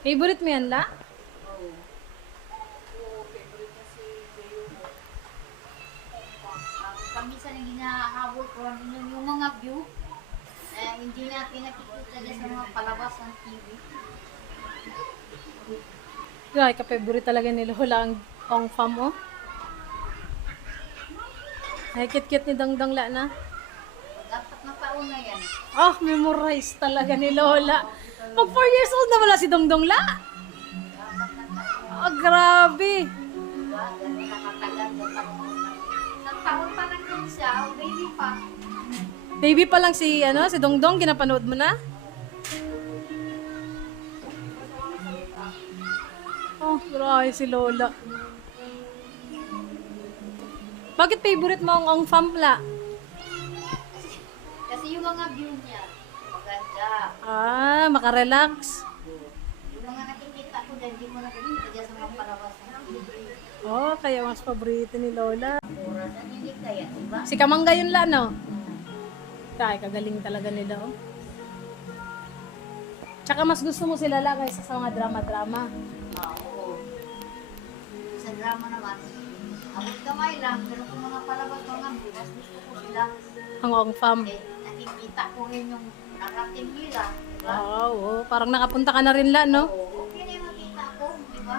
Favorite mo yan, La? Oo. Oo, favorite kasi Jayo ko. Kami sa nang hinahabol ko yung mga view na hindi natin nakikita dyan sa mga palabas ng TV. Ay, ka-favorite talaga ni Lola ang Ong Fam, oh. Ay, cute-cute ni Dongdong La na. Dapat na taon na yan. Ah, memorize talaga ni Lola. Mag 4 years old na wala si Dongdong La. Ah, grabe. Diba? Ganun nakatagal na taon. Nagtaon pa lang din siya, o baby pa. Baby pa lang si, si Dongdong, ginapanood mo na? Oh, grabe si Lola. Bakit favorite mo ang Ong Fam, La? Kasi yung mga view niya, maganda. Ah, makarelax. Yung mga nakikita ko dahil di mo nakikita dyan sa mga palabas ng TV. Oh, kaya mas paborito ni Lola. Oras na hindi kaya, diba? Si Kamangga yun, La, no? Ay, kagaling talaga nila, oh. Tsaka mas gusto mo sila, La, kaysa sa mga drama-drama. Oo. Sa drama naman, abot kamay lang, pero kung mga palabas, mga bukas, gusto ko sila. Ang Ong Fam. Eh, nakikita ko rin yung narrative nila, diba? Oo, parang nakapunta ka na rin, La, no? Oo, okay na yung makita ko, diba?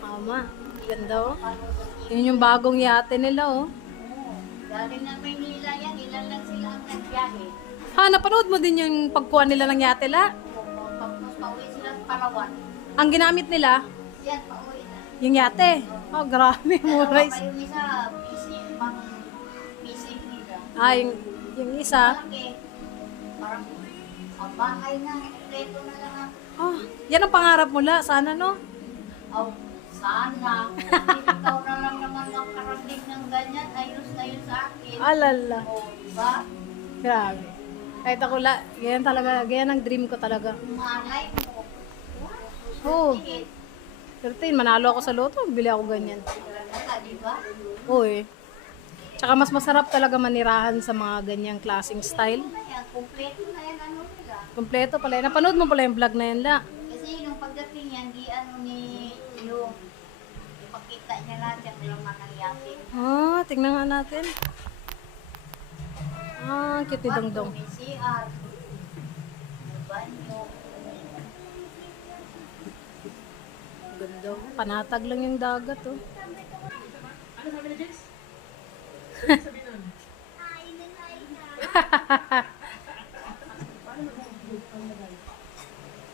Tama. Ganda, oh. Paano sa TV? Yun yung bagong yate nila, oh. Oo. Galing ng Maynila yan, ilan lang sila ang nagbiyahe. Ha, napanood mo din yung pagkuha nila ng yate, La? Tapos pauwi sila sa Palawan. Ang ginamit nila, Yan, pauwi na. yung yate. Oh, grabe, Morais. Yung isa, busy, pang busy nila. Ah, yung isa. Malaki. Parang ang bahay na, kompleto na lang ang Oh, yan ang pangarap mo, La. Sana, no? oh, sana. Kung ikaw na lang naman makarating ng ganyan, ayos na yun sa akin. Alala. O, diba? Grabe. Kahit ako, La, ganyan talaga. Ganyan ang dream ko talaga. Malay mo. Oo. Sige, 13, manalo ako sa loto. Bili ako ganyan. talaga, diba? Oo, eh. Tsaka mas masarap talaga manirahan sa mga ganyang klaseng style. Ayan, kompleto na yan, ano nila. Kompleto pala. Napanood mo pala yung vlog na yan, La. Kasi nung pagdating yan, di ano ni yung ipakita niya lahat yung laman ng yakin. Ah, tingnan nga natin. Ah, cute ni Dongdong. May CR. May banyo. Ganda. Panatag lang yung dagat, oh.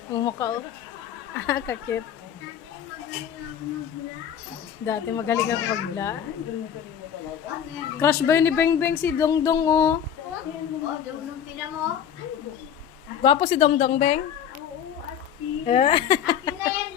Ang mukha, oh. Ah, kakit. Dati magaling ako magbla. Crush ba yun ni Beng Beng si Dongdong, oh? Oh, doon nung pina mo. Gwapo si Dongdong, Beng. Eh. Akin na yan,